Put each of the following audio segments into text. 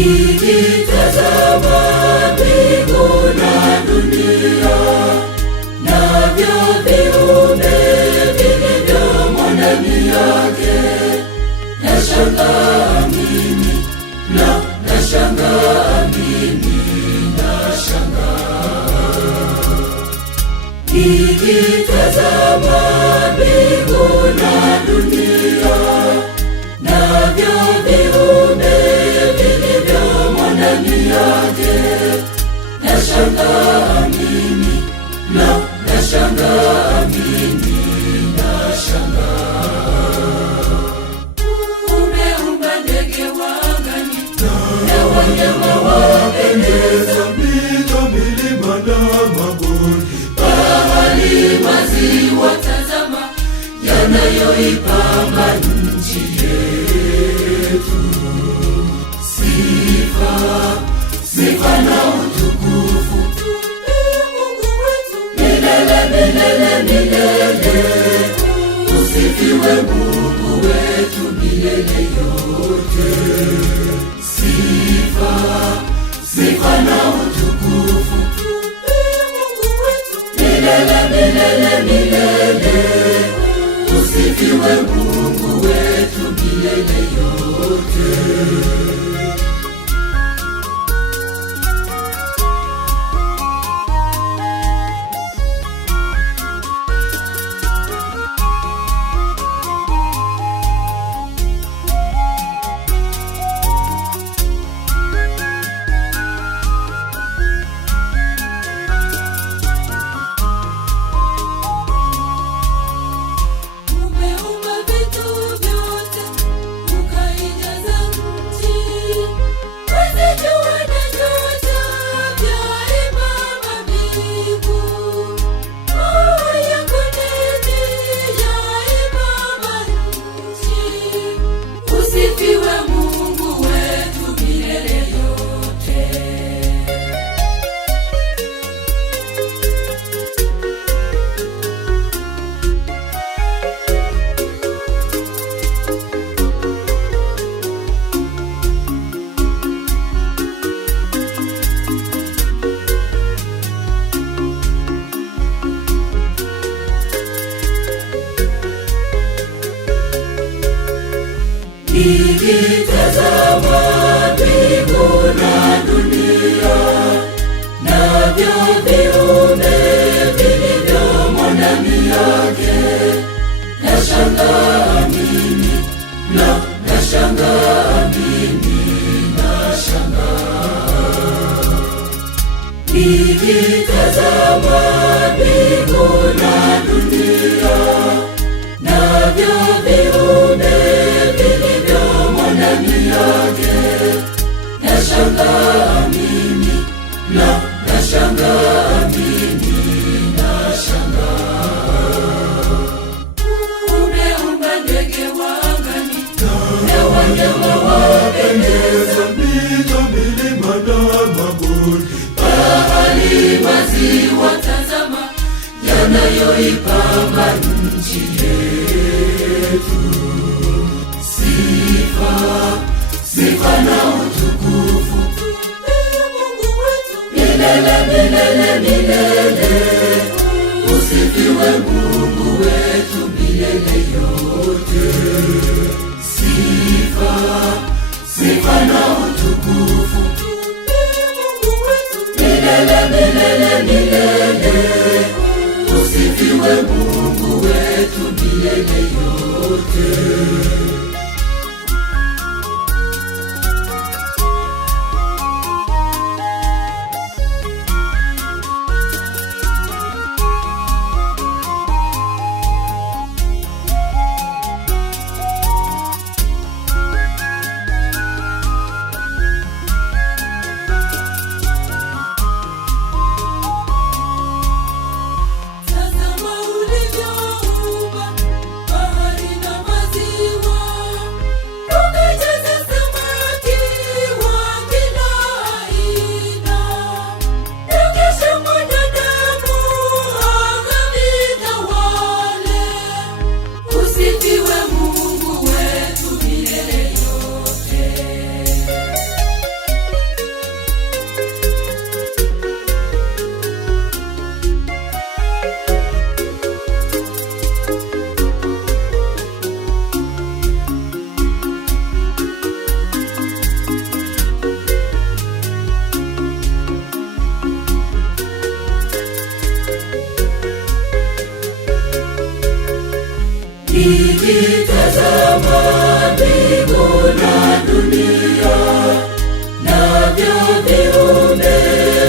Nikitazama mbingu na dunia, navyo viumbe vilivyomo ndani yake, nashangaa mimi, nashangaa mimi, nashangaa. Nikitazama mbingu na dunia, navyo viumbe vilivyomo ndani yake, nashangaa mimi, nashangaa mimi, nashangaa. Umeumba ndege wa angani na wanyama wapendeza, mito, milima na mabonde, bahari, maziwa, tazama yanayoipamba nchi yetu. Sifa na utukufu Mungu wetu milele, milele, milele. Usifiwe Mungu wetu milele yote. Sifa na utukufu Mungu wetu milele, milele, milele. Usifiwe Mungu wetu milele yote. Nikitazama mbingu na dunia, navyo viumbe vilivyomo ndani yake, nashangaa mimi, nashangaa mimi, nashangaa. Nikitazama mbingu na dunia, navyo viumbe ndani yake, nashangaa mimi, nashangaa mimi, nashangaa. Umeumba ndege wa angani na wanyama wapendeza, mito, milima na mabonde, bahari, maziwa, tazama yanayoipamba nchi yetu. Sifa na utukufu Mungu wetu milele, milele, milele. Usifiwe Mungu wetu milele yote. Sifa na utukufu Mungu wetu milele, milele, milele. Usifiwe Mungu wetu milele yote. Tazama ulivyoumba bahari na maziwa, nikitazama mbingu na dunia, navyo viumbe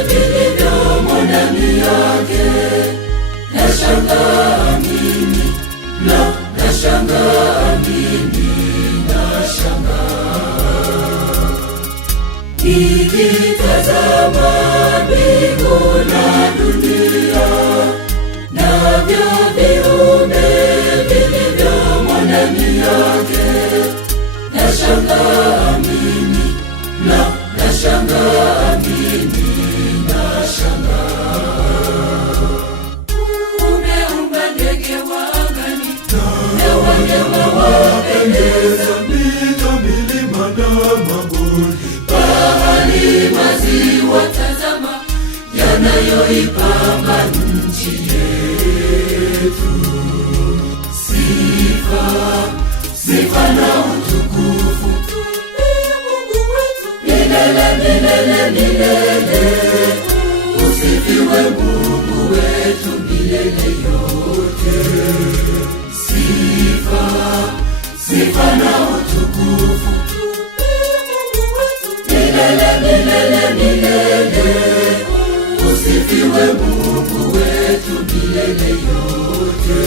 vilivyomo ndani yake, nashangaa mimi, nashangaa mimi, nashangaa. Nikitazama mbingu na dunia, navyo viumbe vilivyomo ndani yake, nashangaa mimi, nashangaa mimi, nashangaa. Umeumba ndege wa angani na wanyama wapendeza, mito, milima na mabonde, bahari, maziwa, tazama yanayoipamba nchi yetu. Sifa na utukufu Mungu wetu milele, milele, milele. Usifiwe Mungu wetu milele yote. Sifa na utukufu Mungu wetu milele, milele, milele. Usifiwe Mungu wetu milele yote.